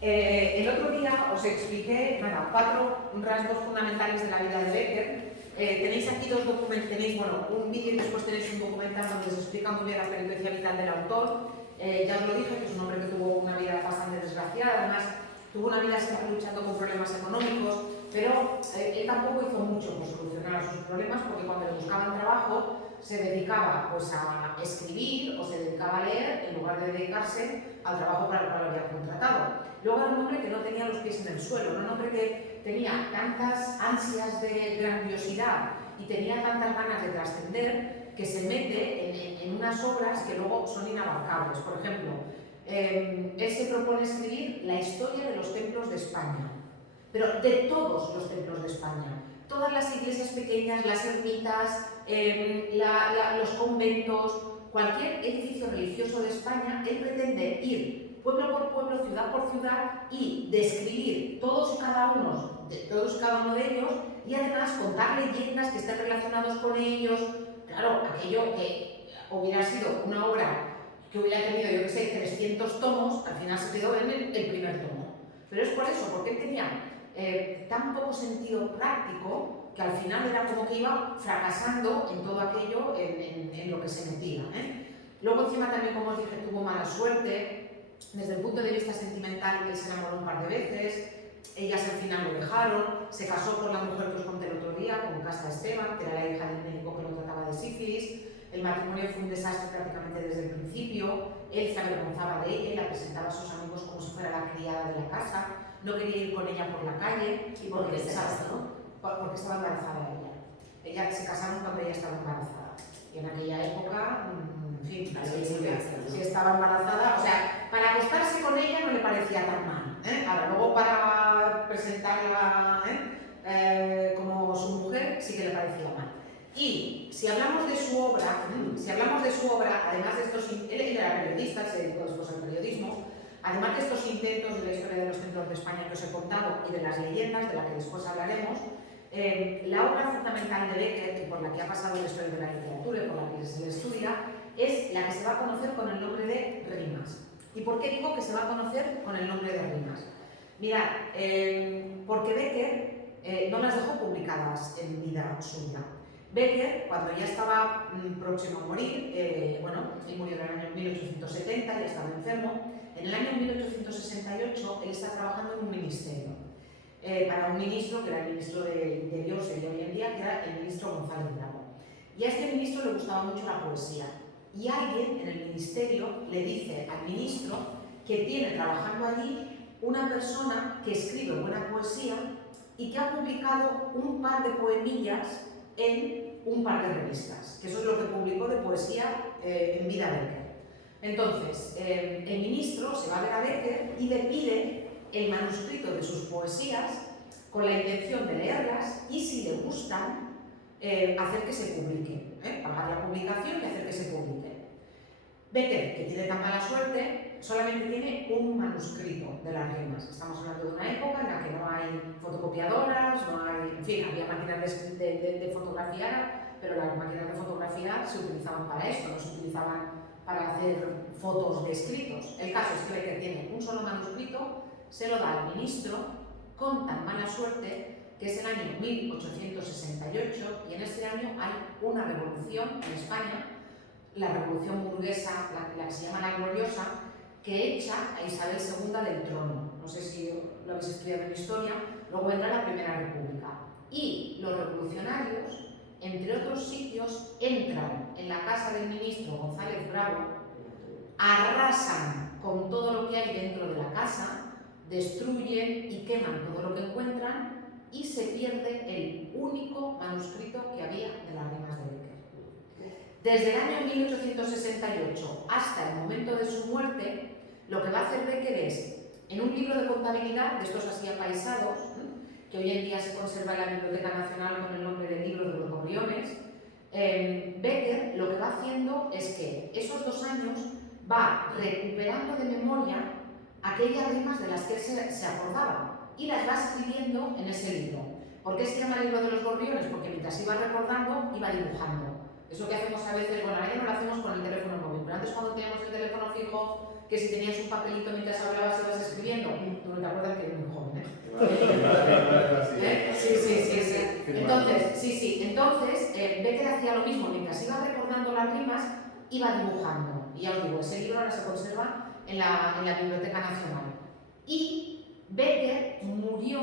El otro día os expliqué 4 rasgos fundamentales de la vida de Becker. Tenéis aquí 2 documentos, tenéis un vídeo y después tenéis un documental donde os explica muy bien la peripecia vital del autor. Ya os lo dije, que es un hombre que tuvo una vida bastante desgraciada, además tuvo una vida siempre luchando con problemas económicos, pero él tampoco hizo mucho por solucionar sus problemas, porque cuando le buscaban trabajo se dedicaba pues, a escribir o se dedicaba a leer en lugar de dedicarse al trabajo para el cual lo había contratado. Luego era un hombre que no tenía los pies en el suelo, un hombre que tenía tantas ansias de grandiosidad y tenía tantas ganas de trascender que se mete en unas obras que luego son inabarcables. Por ejemplo, él se propone escribir la historia de los templos de España, pero de todos los templos de España. Todas las iglesias pequeñas, las ermitas, los conventos, cualquier edificio religioso de España, él pretende ir pueblo por pueblo, ciudad por ciudad y describir todos y cada uno de ellos y además contar leyendas que estén relacionadas con ellos. Claro, aquello que hubiera sido una obra que hubiera tenido, yo que sé, 300 tomos, al final se quedó en el primer tomo. Pero es por eso, porque él tenía tan poco sentido práctico que al final era como que iba fracasando en todo aquello en lo que se metía. Luego encima también, como os dije, tuvo mala suerte. Desde el punto de vista sentimental, él se enamoró un par de veces, ellas al final lo dejaron, se casó con la mujer que os conté el otro día, con Casta Esteban, que era la hija del médico que lo trataba de sífilis. El matrimonio fue un desastre prácticamente desde el principio, él se avergonzaba de ella y la presentaba a sus amigos como si fuera la criada de la casa, no quería ir con ella por la calle. ¿Y por qué se casó? Porque estaba embarazada ella. Ella se casaron cuando ella estaba embarazada. Y en aquella época, en fin, si estaba embarazada, o sea, para acostarse con ella no le parecía tan mal. Ahora, luego para presentarla como su mujer, sí que le parecía mal. Y si hablamos de su obra, además de estos, él era periodista, se dedicó después al periodismo, además de estos intentos de la historia de los templos de España que os he contado y de las leyendas, de las que después hablaremos, la obra fundamental de Becker, y por la que ha pasado la historia de la literatura y por la que se le estudia, es la que se va a conocer con el nombre de Rimas. ¿Y por qué digo que se va a conocer con el nombre de Rimas? Mirad, porque Becker no las dejó publicadas en vida suya. Becker, cuando ya estaba próximo a morir, él murió en el año 1870, ya estaba enfermo. En el año 1868 él está trabajando en un ministerio, para un ministro que era el ministro de Dios de hoy en día, que era el ministro González Bravo. Y a este ministro le gustaba mucho la poesía. Y alguien en el ministerio le dice al ministro que tiene trabajando allí una persona que escribe buena poesía y que ha publicado un par de poemillas en un par de revistas, que eso es lo que publicó de poesía en vida de Becker. Entonces, el ministro se va a ver a Becker y le pide el manuscrito de sus poesías con la intención de leerlas y, si le gustan, hacer que se publique, pagar la publicación y hacer que se publique. Becker, que tiene tan mala suerte, solamente tiene un manuscrito de las rimas. Estamos hablando de una época en la que no hay fotocopiadoras, no hay, en fin, había máquinas de fotografiar, pero las máquinas de fotografiar se utilizaban para esto, no se utilizaban para hacer fotos de escritos. El caso es que Becker tiene un solo manuscrito, se lo da al ministro con tan mala suerte que es el año 1868 y en este año hay una revolución en España, la revolución burguesa, la que se llama la Gloriosa, que echa a Isabel II del trono. No sé si lo habéis estudiado en historia. Luego vendrá la Primera República. Y los revolucionarios, entre otros sitios, entran en la casa del ministro González Bravo, arrasan con todo lo que hay dentro de la casa, destruyen y queman todo lo que encuentran y se pierde el único manuscrito que había de las rimas de Becker. Desde el año 1868 hasta el momento de su muerte, lo que va a hacer Becker es, en un libro de contabilidad, de estos así apaisados, que hoy en día se conserva en la Biblioteca Nacional con el nombre de Libro de los Gorriones, Becker lo que va haciendo es que esos 2 años va recuperando de memoria aquellas rimas de las que él se acordaba y las va escribiendo en ese libro. ¿Por qué se llama el Libro de los Gorriones? Porque mientras iba recordando, iba dibujando. Eso que hacemos a veces, bueno, ahora ya no lo hacemos con el teléfono móvil, pero antes cuando teníamos el teléfono fijo, que si tenías un papelito mientras hablabas ibas escribiendo, tú no Entonces, Becker hacía lo mismo, mientras iba recordando las rimas, iba dibujando. Y ya os digo, ese libro ahora se conserva en la Biblioteca Nacional. Y Becker murió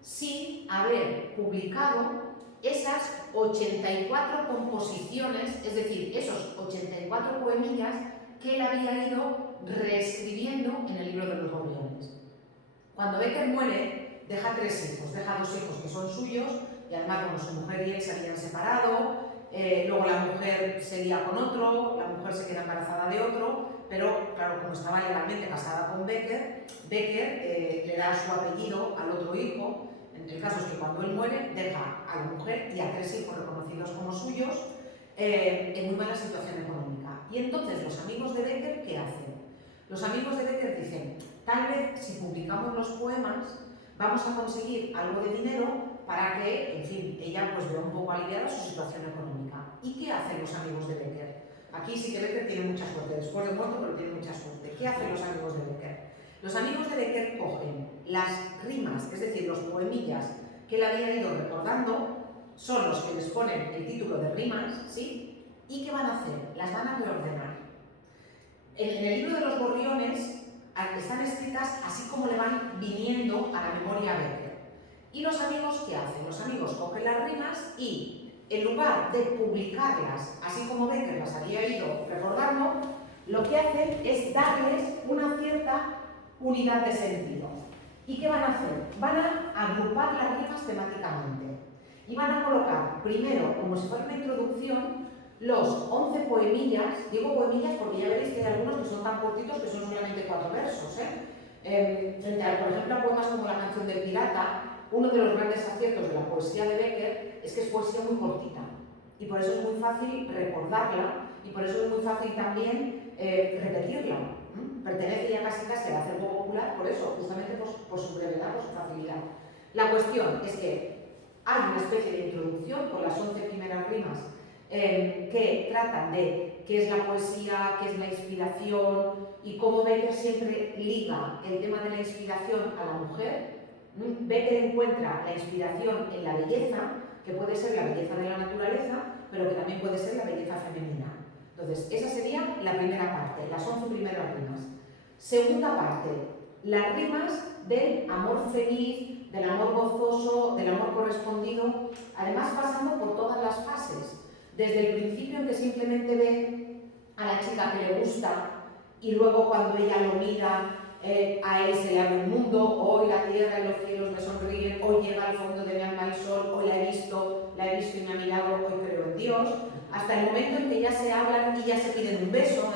sin haber publicado esas 84 composiciones, es decir, esos 84 poemillas que él había ido reescribiendo en el libro de los gorriones. Cuando Becker muere, deja 3 hijos, deja 2 hijos que son suyos, y además, bueno, su mujer y él se habían separado, luego la mujer se lía con otro, la mujer se queda embarazada de otro, pero claro, como estaba legalmente casada con Becker, le da su apellido al otro hijo. El caso es que cuando él muere, deja a la mujer y a 3 hijos reconocidos como suyos en muy mala situación económica. Y entonces los amigos de Becker, ¿qué hacen? Los amigos de Becker dicen, tal vez si publicamos los poemas vamos a conseguir algo de dinero para que, en fin, ella pues vea un poco aliviada su situación económica. ¿Y qué hacen los amigos de Becker? Aquí sí que Becker tiene mucha suerte, después de muerto, pero tiene mucha suerte. ¿Qué hacen los amigos de Becker? Los amigos de Becker cogen las rimas, es decir, los poemillas que él había ido recordando, son los que les ponen el título de rimas, ¿sí? ¿Y qué van a hacer? Las van a reordenar. En el libro de los gorriones están escritas así como le van viniendo a la memoria a Becker. ¿Y los amigos qué hacen? Los amigos cogen las rimas y, en lugar de publicarlas así como Becker las había ido recordando, lo que hacen es darles una cierta unidad de sentido. ¿Y qué van a hacer? Van a agrupar las rimas temáticamente y van a colocar primero, como si fuera una introducción, los 11 poemillas. Digo poemillas porque ya veréis que hay algunos que son tan cortitos que son solamente 4 versos. Frente a, por ejemplo, a poemas como La canción del pirata, uno de los grandes aciertos de la poesía de Becker es que es poesía muy cortita y por eso es muy fácil recordarla y por eso es muy fácil también repetirla. Pertenece ya casi casi al acervo popular por eso, justamente por su brevedad, por su facilidad. La cuestión es que hay una especie de introducción con las 11 primeras rimas que tratan de qué es la poesía, qué es la inspiración y cómo Becker siempre liga el tema de la inspiración a la mujer. Becker encuentra la inspiración en la belleza, que puede ser la belleza de la naturaleza, pero que también puede ser la belleza femenina. Entonces, esa sería la primera parte, las 11 primeras rimas. Segunda parte, las rimas del amor feliz, del amor gozoso, del amor correspondido, además pasando por todas las fases. Desde el principio en que simplemente ve a la chica que le gusta y luego cuando ella lo mira, a él se le abre un mundo, hoy la tierra y los cielos me sonríen, hoy llega al fondo de mi alma el sol, hoy la he visto y me ha mirado, hoy creo en Dios, hasta el momento en que ya se hablan y ya se piden un beso,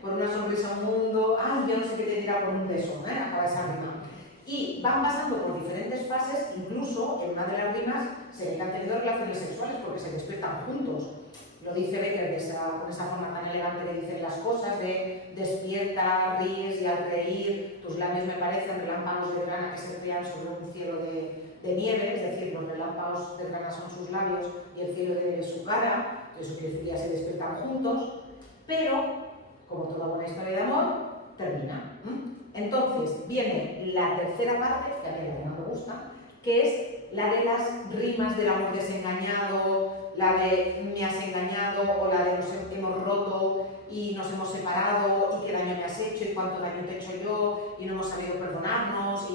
por una sonrisa a un mundo, ay, yo no sé qué te dirá por un beso, acaba esa rima. Y van pasando por diferentes fases, incluso en una de las rimas se ve que han tenido relaciones sexuales porque se despiertan juntos. Lo dice Becker con esa forma tan elegante que dicen las cosas, de despierta, ríes y al reír tus labios me parecen relámpagos de grana que se enfrían sobre un cielo de nieve, es decir, los relámpagos de grana son sus labios y el cielo de nieve es su cara, eso quiere decir que ya se despiertan juntos, pero, como toda buena historia de amor, termina. Entonces viene la tercera parte, que a mí la que no me gusta, que es la de las rimas del amor desengañado, la de me has engañado o la de nos hemos roto y nos hemos separado y qué daño me has hecho y cuánto daño te he hecho yo y no hemos sabido perdonarnos.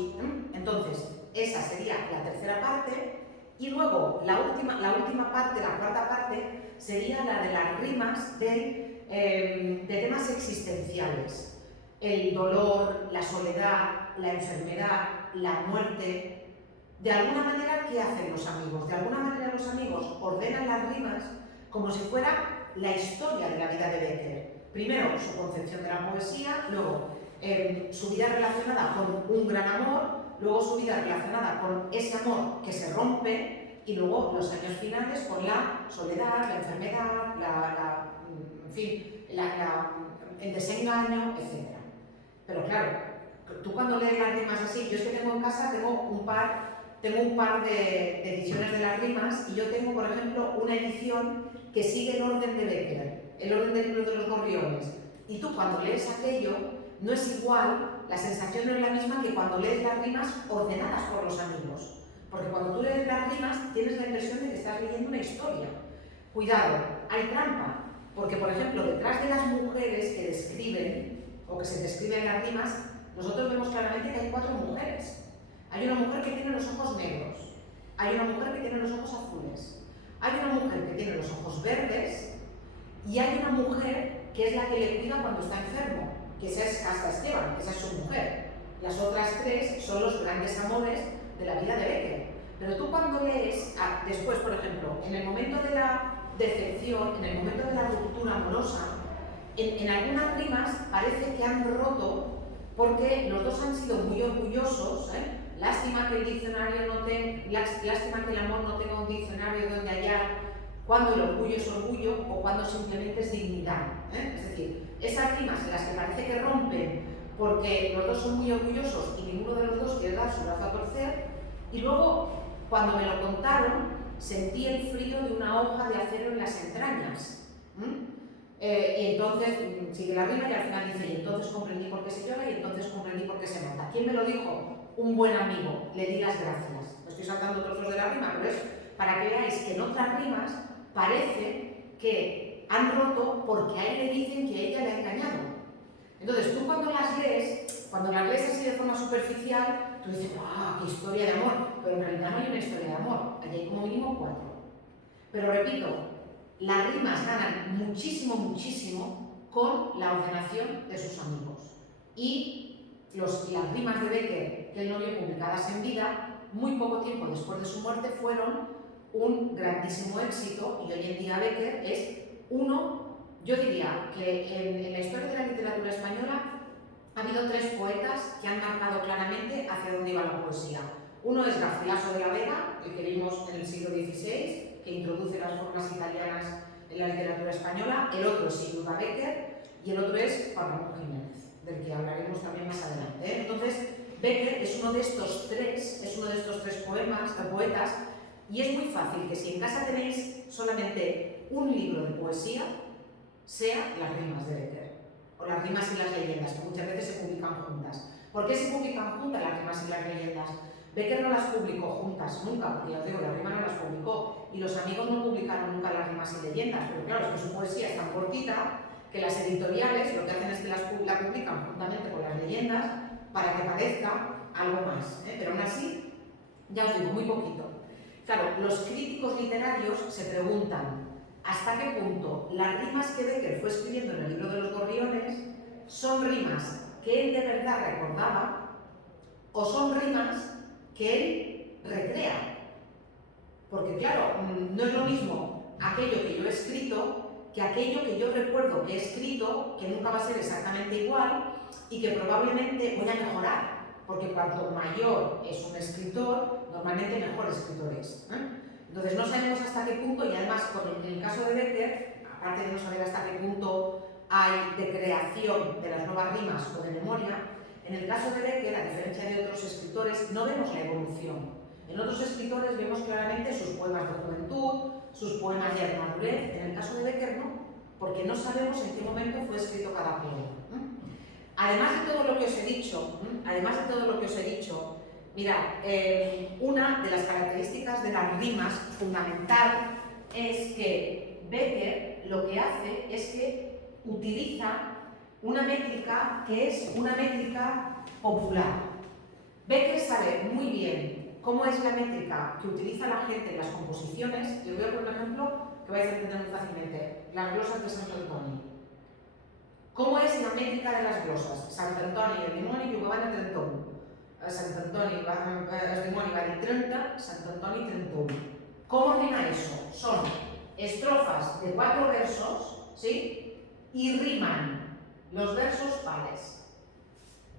Entonces, esa sería la tercera parte y luego la última parte, la cuarta parte, sería la de las rimas de temas existenciales. El dolor, la soledad, la enfermedad, la muerte. De alguna manera, ¿qué hacen los amigos? De alguna manera los amigos ordenan las rimas como si fuera la historia de la vida de Becker. Primero, su concepción de la poesía, luego su vida relacionada con un gran amor, luego su vida relacionada con ese amor que se rompe y luego los años finales con la soledad, la enfermedad, en fin, el desengaño, etc. Pero claro, tú cuando lees las rimas así, yo es que tengo en casa, tengo un par de ediciones de las rimas y yo tengo, por ejemplo, una edición que sigue el orden de Becker, el orden del libro de los gorriones. Y tú cuando lees aquello, no es igual la sensación no es la misma que cuando lees las rimas ordenadas por los amigos. Porque cuando tú lees las rimas tienes la impresión de que estás leyendo una historia. Cuidado, hay trampa. Porque, por ejemplo, detrás de las mujeres que describen, o que se describen en las rimas, nosotros vemos claramente que hay 4 mujeres. Hay una mujer que tiene los ojos negros, hay una mujer que tiene los ojos azules, hay una mujer que tiene los ojos verdes y hay una mujer que es la que le cuida cuando está enfermo, que esa es Casta Esteban, que esa es su mujer. Las otras 3 son los grandes amores de la vida de Becker. Pero tú cuando lees, después, por ejemplo, en el momento de la decepción, en el momento de la ruptura amorosa, en algunas rimas parece que han roto porque los dos han sido muy orgullosos, lástima que el diccionario lástima que el amor no tenga un diccionario donde hallar cuando el orgullo es orgullo o cuando simplemente es dignidad. Es decir, esas rimas en las que parece que rompen porque los dos son muy orgullosos y ninguno de los dos quiere dar su brazo a torcer, y luego, cuando me lo contaron, sentí el frío de una hoja de acero en las entrañas. Y entonces sigue la rima y al final dice, y entonces comprendí por qué se llora y entonces comprendí por qué se nota. ¿Quién me lo dijo? Un buen amigo. Le di las gracias. Estoy saltando trozos de la rima, pero es para que veáis que en otras rimas parece que han roto porque a él le dicen que ella le ha engañado. Entonces tú cuando las lees así de forma superficial, tú dices, ¡ah, qué historia de amor! Pero en realidad no hay una historia de amor, allí hay como mínimo 4. Pero repito, las rimas ganan muchísimo, muchísimo con la ordenación de sus amigos. Y las rimas de Becker que él no vio publicadas en vida, muy poco tiempo después de su muerte, fueron un grandísimo éxito, y hoy en día Becker es yo diría que en la historia de la literatura española ha habido 3 poetas que han marcado claramente hacia dónde iba la poesía. Uno es Garcilaso de la Vega, el que vimos en el siglo XVI, que introduce las formas italianas en la literatura española. El otro es sin duda Becker y el otro es Juan Ramón Jiménez, del que hablaremos también más adelante. Entonces, Becker es uno de estos 3 poetas, y es muy fácil que si en casa tenéis solamente un libro de poesía, sea las rimas de Becker, o las rimas y las leyendas, que muchas veces se publican juntas. ¿Por qué se publican juntas las rimas y las leyendas? Becker no las publicó juntas nunca, porque ya os digo, la rima no las publicó, y los amigos no publicaron nunca las rimas y leyendas, pero claro, es que su poesía es tan cortita que las editoriales lo que hacen es que la publican juntamente con las leyendas para que parezca algo más, pero aún así, ya os digo, muy poquito. Claro, los críticos literarios se preguntan hasta qué punto las rimas que Becker fue escribiendo en el libro de los Gorriones son rimas que él de verdad recordaba o son rimas que él recrea. Porque claro, no es lo mismo aquello que yo he escrito que aquello que yo recuerdo que he escrito, que nunca va a ser exactamente igual y que probablemente voy a mejorar. Porque cuanto mayor es un escritor, normalmente mejor escritor es. Entonces no sabemos hasta qué punto, y además en el caso de Becker, aparte de no saber hasta qué punto hay de creación de las nuevas rimas o de memoria, en el caso de Becker, a diferencia de otros escritores, no vemos la evolución. En otros escritores vemos claramente sus poemas de juventud, sus poemas ya de madurez. En el caso de Becker no, porque no sabemos en qué momento fue escrito cada poema. Además de todo lo que os he dicho, mirad, una de las características de las rimas fundamental es que Becker lo que hace es que utiliza una métrica que es una métrica popular. Becker sabe muy bien cómo es la métrica que utiliza la gente en las composiciones, y os voy a poner un ejemplo que vais a entender muy fácilmente: las glosas de Sant Antoni. ¿Cómo es la métrica de las glosas? Sant Antoni, el dimoni jugaven a 31. Sant Antoni, el dimoni va dir 30, Sant Antoni 31. ¿Cómo rima eso? Son estrofas de 4 versos, ¿sí? Y riman los versos pares.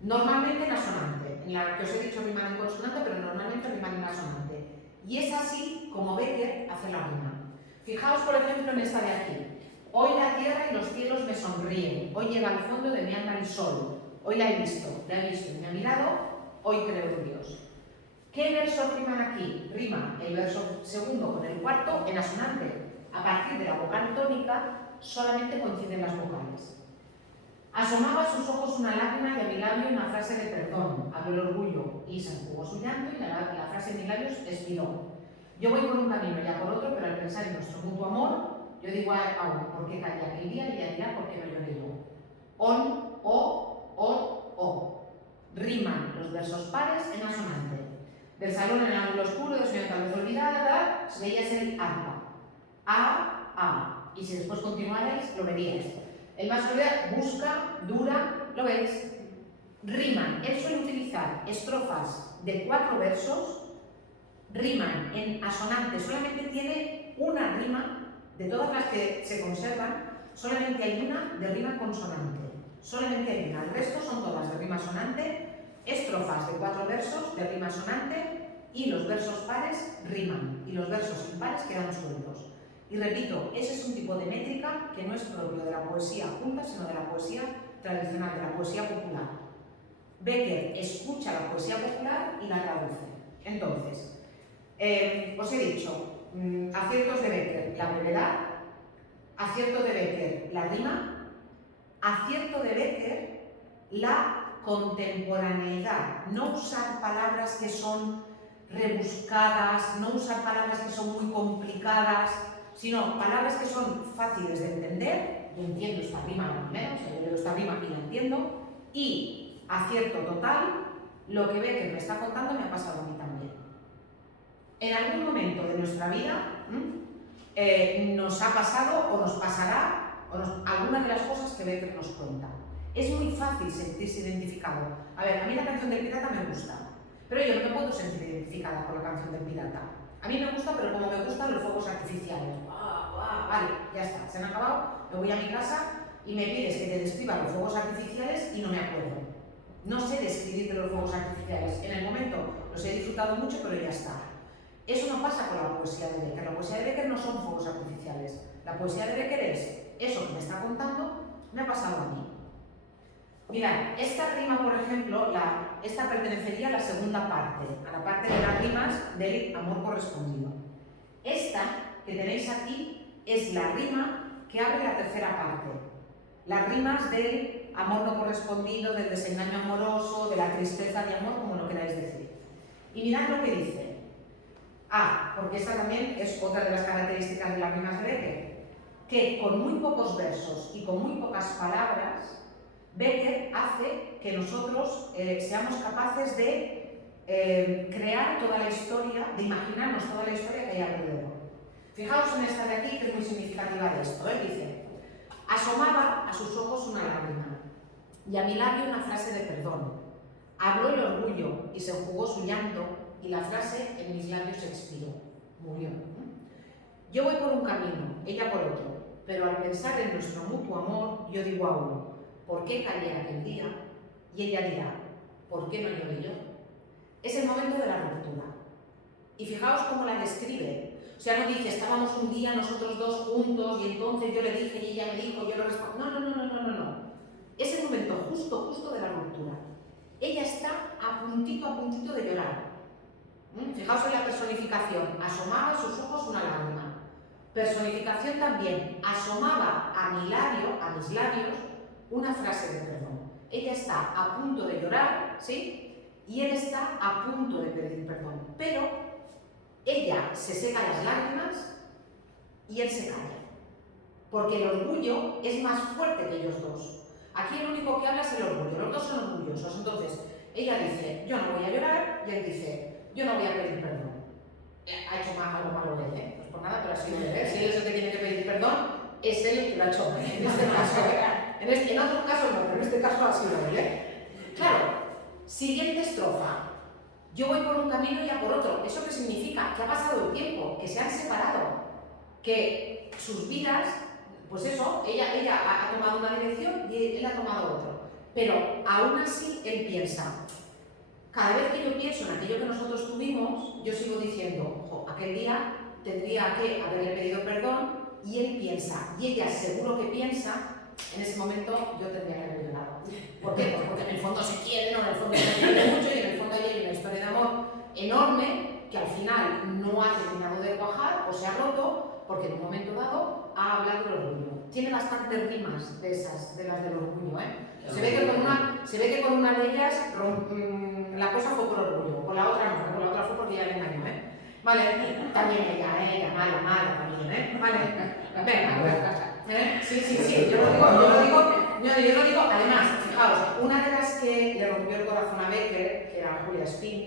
Normalmente en asonante. En la que os he dicho riman en consonante, pero normalmente riman en asonante. Y es así como Becker hace la rima. Fijaos, por ejemplo, en esta de aquí. Hoy la tierra y los cielos me sonríen, hoy llega al fondo de mi alma el sol, hoy la he visto y me ha mirado, hoy creo en Dios. ¿Qué versos riman aquí? Rima el verso segundo con el cuarto en asonante. A partir de la vocal tónica solamente coinciden las vocales. Asomaba a sus ojos una lágrima y a mi labio una frase de perdón. Habló el orgullo y se enjugó su llanto y la frase en mis labios expiró. Yo voy por un camino, ella por otro, pero al pensar en nuestro mutuo amor, yo digo a uno, ¿por qué callé aquel día? Y ella dirá, ¿por qué no lloré yo? O. Riman los versos pares en asonante. Del salón en el ángulo oscuro, de sueño tal vez olvidada, veías el arpa. A. Y si después continuarais, lo veríais. El más busca, dura, ¿lo veis? Riman. Él suele utilizar estrofas de 4 versos. Riman en asonante. Solamente tiene una rima, de todas las que se conservan, solamente hay una de rima consonante. Solamente hay una. El resto son todas de rima sonante, estrofas de 4 versos de rima sonante y los versos pares riman y los versos impares quedan sueltos. Y repito, ese es un tipo de métrica que no es propio de la poesía culta, sino de la poesía tradicional, de la poesía popular. Bécquer escucha la poesía popular y la traduce. Entonces, os he dicho, aciertos de Bécquer, la brevedad, acierto de Bécquer, la rima, acierto de Bécquer, la contemporaneidad, no usar palabras que son rebuscadas, no usar palabras que son muy complicadas, sino palabras que son fáciles de entender. Yo entiendo esta rima la primera, o sea, yo leo esta rima y la entiendo, y acierto total, lo que Bécquer me está contando me ha pasado a mí también. En algún momento de nuestra vida nos ha pasado o nos pasará alguna de las cosas que Bécquer nos cuenta. Es muy fácil sentirse identificado. A ver, a mí la canción del pirata me gusta, pero yo no me puedo sentir identificada con la canción del pirata. A mí me gusta, pero como me gustan los fuegos artificiales. Vale, ya está, se han acabado, me voy a mi casa y me pides que te describa los fuegos artificiales y no me acuerdo. No sé describirte los fuegos artificiales. En el momento los he disfrutado mucho, pero ya está. Eso no pasa con la poesía de Bécquer. La poesía de Bécquer no son fuegos artificiales. La poesía de Bécquer es eso que me está contando, me ha pasado a mí. Mirad, esta rima, por ejemplo, esta pertenecería a la segunda parte, a la parte de las rimas del amor correspondido. Esta que tenéis aquí es la rima que abre la tercera parte. Las rimas del amor no correspondido, del desengaño amoroso, de la tristeza de amor, como lo queráis decir. Y mirad lo que dice. Porque esta también es otra de las características de las rimas de Bécquer, que con muy pocos versos y con muy pocas palabras, Bécquer hace que nosotros seamos capaces de crear toda la historia, de imaginarnos toda la historia que hay alrededor. Fijaos en esta de aquí, que es muy significativa de esto. Dice: asomaba a sus ojos una lágrima y a mi labio una frase de perdón. Habló el orgullo y se enjugó su llanto y la frase en mis labios expiró. Murió. Yo voy por un camino, ella por otro, pero al pensar en nuestro mutuo amor, yo digo a uno: ¿por qué callé aquel día? Y ella dirá: ¿por qué no lloré yo? Es el momento de la ruptura. Y fijaos cómo la describe. O sea, no dice, estábamos un día nosotros dos juntos y entonces yo le dije y ella me dijo, yo lo respondí. No. Es el momento justo de la ruptura. Ella está a puntito de llorar. Fijaos en la personificación. Asomaba a sus ojos una lágrima. Personificación también. Asomaba a mi labio, a mis labios, una frase de perdón. Ella está a punto de llorar, ¿sí? Y él está a punto de pedir perdón. Pero ella se seca las lágrimas y él se calla. Porque el orgullo es más fuerte que ellos dos. Aquí el único que habla es el orgullo. Los dos son orgullosos. Entonces, ella dice, yo no voy a llorar, y él dice, yo no voy a pedir perdón. Ha hecho algo malo él, Pues por nada, pero ha sido él. Si él es el que tiene que pedir perdón, es él el que lo ha hecho. En este caso, en otros casos no, pero en este caso ha sido él. Claro, siguiente estrofa. Yo voy por un camino y ella por otro. ¿Eso qué significa? Que ha pasado el tiempo, que se han separado, que sus vidas, pues eso, ella ha tomado una dirección y él ha tomado otro. Pero aún así él piensa, cada vez que yo pienso en aquello que nosotros tuvimos, yo sigo diciendo, aquel día tendría que haberle pedido perdón, y él piensa, y ella seguro que piensa, en ese momento yo tendría que haber llorado. ¿Por qué? Pues porque en el fondo se quieren, o en el fondo se quieren mucho, y en el fondo hay una historia de amor enorme que al final no ha terminado de cuajar o se ha roto, porque en un momento dado ha hablado del orgullo. Tiene bastantes rimas de esas, de las del orgullo, Se ve que con una de ellas la cosa fue por orgullo, con la otra no, con la otra fue porque ya le engañó, Vale, también ella, mala también, Vale, venga, sí, yo lo digo, además, fijaos, una de las que le rompió el corazón a Becker, que era Julia Spin,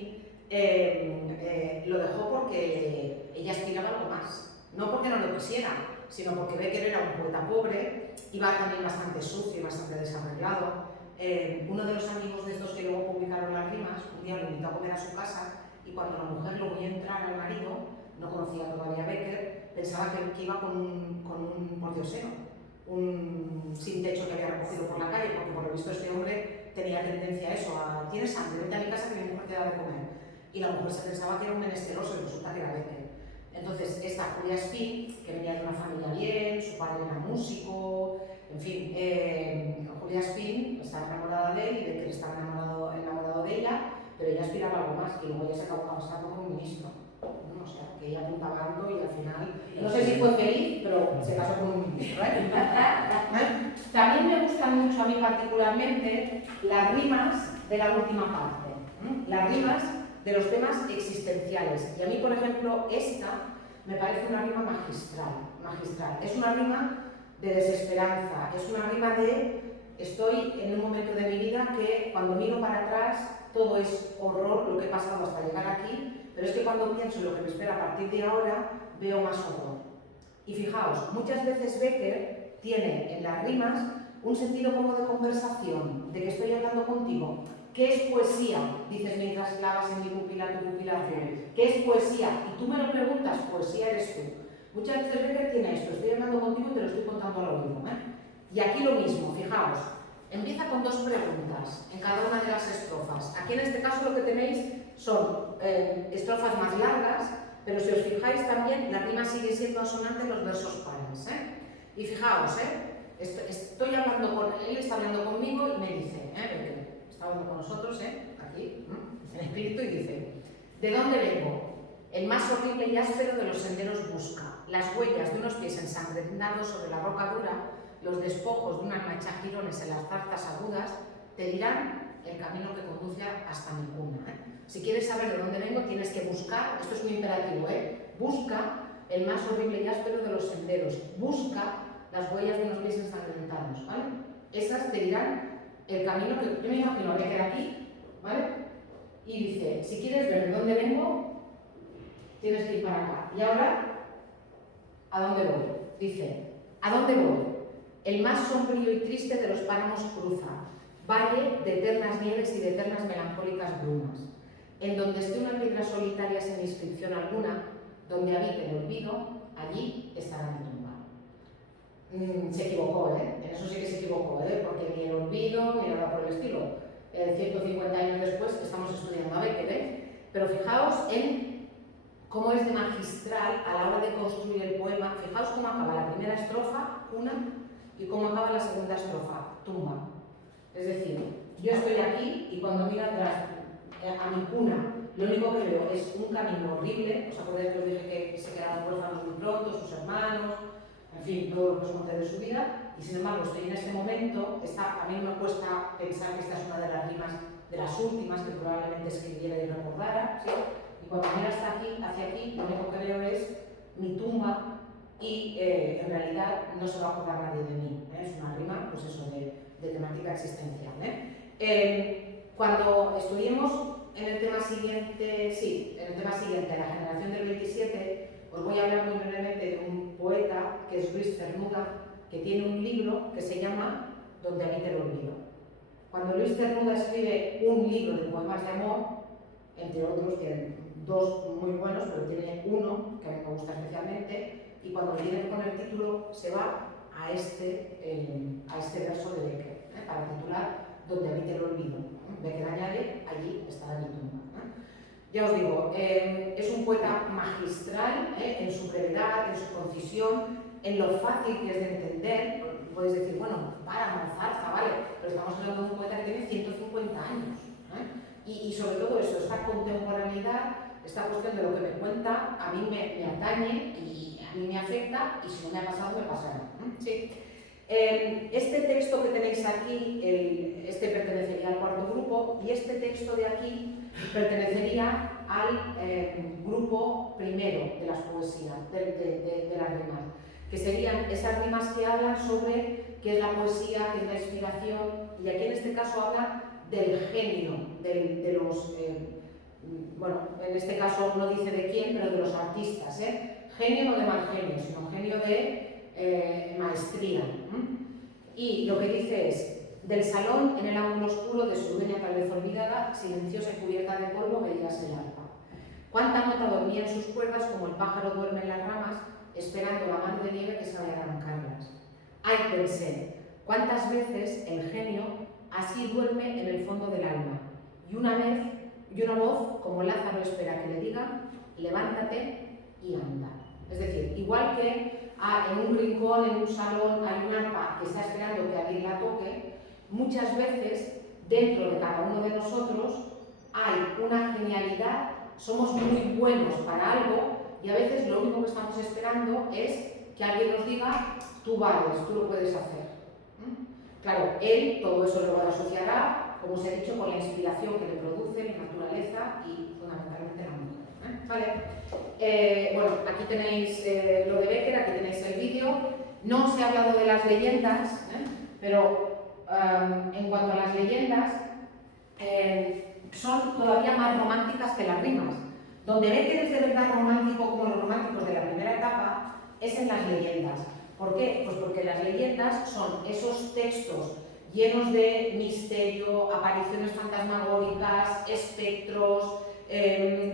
lo dejó porque ella aspiraba algo más, no porque no lo quisiera, sino porque Becker era un poeta pobre, iba también bastante sucio y bastante desarreglado. Uno de los amigos de estos que luego publicaron las rimas, un día lo invitó a comer a su casa y cuando la mujer lo vio entrar al marido, no conocía todavía a Becker, pensaba que iba con un pordiosero, un sin techo que había recogido por la calle, porque por lo visto este hombre tenía tendencia a eso, a ¿tienes hambre? Vente a mi casa que mi mujer te da de comer. Y la mujer se pensaba que era un menesteroso y resulta que era Becker. Entonces, esta Julia Spin, que venía de una familia bien, su padre era músico, en fin, Julia Spin estaba enamorada de él y Becker estaba enamorado de ella, pero ella aspiraba a algo más y luego ella se acabó casando con un ministro. O sea, que ella apuntaba algo y al final, no sé si fue feliz, pero se casó con un ministro. También me gustan mucho a mí particularmente las rimas de la última parte, las rimas de los temas existenciales. Y a mí, por ejemplo, esta me parece una rima magistral. Es una rima de desesperanza, es una rima de estoy en un momento de mi vida que cuando miro para atrás todo es horror lo que he pasado hasta llegar aquí, pero es que cuando pienso en lo que me espera a partir de ahora, veo más horror. Y fijaos, muchas veces Becker tiene en las rimas un sentido como de conversación, de que estoy hablando contigo. ¿Qué es poesía? Dices mientras clavas en mi pupila tu pupila azul. ¿Qué es poesía? Y tú me lo preguntas, poesía eres tú. Muchas veces Becker tiene esto, estoy hablando contigo y te lo estoy contando al oído. Y aquí lo mismo, fijaos, empieza con dos preguntas en cada una de las estrofas. Aquí en este caso lo que tenéis son estrofas más largas, pero si os fijáis también la rima sigue siendo asonante en los versos pares. Y fijaos, estoy hablando con él, está hablando conmigo y me dice, porque está hablando con nosotros, aquí, en espíritu, y dice, ¿de dónde vengo? El más horrible y áspero de los senderos busca, las huellas de unos pies ensangrentados sobre la roca dura, los despojos de unas machajirones en las zarzas agudas, te dirán el camino que conduce hasta mi cuna. Si quieres saber de dónde vengo, tienes que buscar, esto es un imperativo, busca el más horrible y áspero de los senderos, busca las huellas de unos pies ensangrentados, ¿vale? Esas te dirán el camino que yo me imagino a Becker aquí, ¿vale? Y dice, si quieres ver de dónde vengo, tienes que ir para acá. Y ahora, ¿a dónde voy? Dice, ¿a dónde voy? El más sombrío y triste de los páramos cruza, valle de eternas nieves y de eternas melancólicas brumas. En donde esté una piedra solitaria sin inscripción alguna, donde habite el olvido, allí estará mi tumba. Se equivocó, en eso sí que se equivocó, porque ni el olvido ni nada por el estilo. 150 años después estamos estudiando a Becker, pero fijaos en cómo es de magistral a la hora de construir el poema. Fijaos cómo acaba la primera estrofa, cuna, y cómo acaba la segunda estrofa, tumba. Es decir, yo estoy aquí y cuando miro atrás a mi cuna, lo único que veo es un camino horrible. ¿Os acordáis que os dije que se quedaron huérfanos muy pronto, sus hermanos, en fin, todo lo que os conté de su vida? Y sin embargo, estoy en este momento, a mí me cuesta pensar que esta es una de las rimas de las últimas que probablemente escribiera y recordara, ¿sí? Y cuando miro hacia aquí, lo único que veo es mi tumba y en realidad no se va a acordar nadie de mí. Es una rima, pues eso, de temática existencial. Cuando estudiemos en el tema siguiente, la generación del 27, os voy a hablar muy brevemente de un poeta que es Luis Cernuda, que tiene un libro que se llama Donde habita el olvido. Cuando Luis Cernuda escribe un libro de poemas de amor, entre otros, tiene dos muy buenos, pero tiene uno que a mí me gusta especialmente, y cuando le tiene que poner título se va a este verso de Becker, para titular Donde habita el olvido. Becker añade, allí estará mi tumba. Ya os digo, es un poeta magistral en su brevedad, en su concisión, en lo fácil que es de entender. Puedes decir, bueno, para, zarza, vale, pero estamos hablando de un poeta que tiene 150 años. Y sobre todo eso, esta contemporaneidad esta cuestión de lo que me cuenta a mí me atañe y a mí me afecta, y si no me ha pasado, me pasará. Sí. Este texto que tenéis aquí, este pertenecería al cuarto grupo, y este texto de aquí pertenecería al grupo primero de las poesías, de las rimas, que serían esas rimas que hablan sobre qué es la poesía, qué es la inspiración, y aquí en este caso habla del genio, de los, bueno, en este caso no dice de quién, pero de los artistas, genio no de mal genio, sino genio de maestría. Y lo que dice es: del salón, en el ángulo oscuro de su dueña tal vez olvidada, silenciosa y cubierta de polvo, veíase el arpa. Cuánta nota dormía en sus cuerdas como el pájaro duerme en las ramas, esperando la mano de nieve que sabe arrancarlas. Ay, pensé, cuántas veces el genio así duerme en el fondo del alma, y una voz como Lázaro espera que le diga: levántate y anda. Es decir, igual que en un rincón, en un salón, hay un arpa que está esperando que alguien la toque, muchas veces dentro de cada uno de nosotros hay una genialidad, somos muy buenos para algo, y a veces lo único que estamos esperando es que alguien nos diga: tú vales, tú lo puedes hacer. Claro, él todo eso lo asociará, como os he dicho, con la inspiración que le produce la naturaleza y fundamentalmente la mujer. ¿Vale? Bueno, aquí tenéis lo de Bécquer, aquí tenéis el vídeo. No os he hablado de las leyendas, pero en cuanto a las leyendas, son todavía más románticas que las rimas. Donde Bécquer es de verdad romántico como los románticos de la primera etapa es en las leyendas. ¿Por qué? Pues porque las leyendas son esos textos llenos de misterio, apariciones fantasmagóricas, espectros,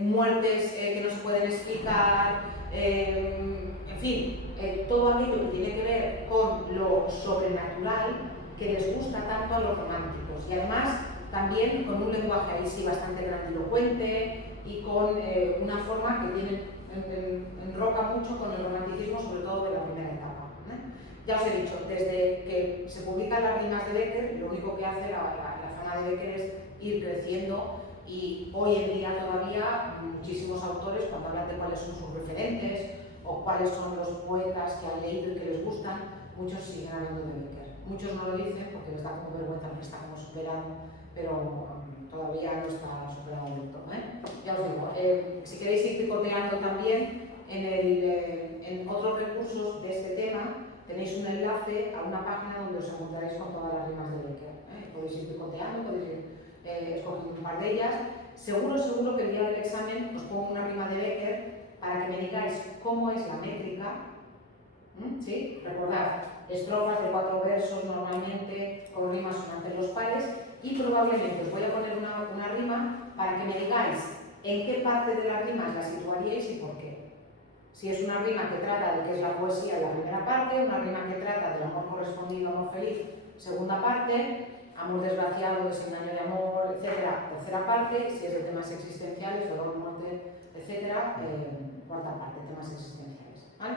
muertes que no se pueden explicar, en fin, todo aquello que tiene que ver con lo sobrenatural que les gusta tanto a los románticos. Y además también con un lenguaje ahí sí bastante grandilocuente y con una forma que tiene, enroca mucho con el romanticismo, sobre todo de la primera etapa. Ya os he dicho, desde que se publican las rimas de Bécquer, lo único que hace la fama de Bécquer es ir creciendo, y hoy en día todavía muchísimos autores, cuando hablan de cuáles son sus referentes o cuáles son los poetas que han leído y que les gustan, muchos siguen hablando de Bécquer. Muchos no lo dicen porque les da como vergüenza porque está como superado, pero todavía no está superado del todo. Ya os digo, si queréis ir picoteando también en otros recursos de este tema, tenéis un enlace a una página donde os encontraréis con todas las rimas de Bécquer. Podéis ir picoteando, podéis ir escogiendo un par de ellas. Seguro que el día del examen os pongo una rima de Bécquer para que me digáis cómo es la métrica. ¿Sí? Recordad, estrofas de 4 versos normalmente con rimas sonantes los pares, y probablemente os voy a poner una rima para que me digáis en qué parte de las rimas la situaríais y por qué. Si es una rima que trata de qué es la poesía en la primera parte, una rima que trata del amor correspondido, amor feliz, segunda parte, amor desgraciado, desengaño de amor, etcétera, tercera parte, si es de temas existenciales, dolor, muerte, etcétera, cuarta parte, temas existenciales. ¿Vale?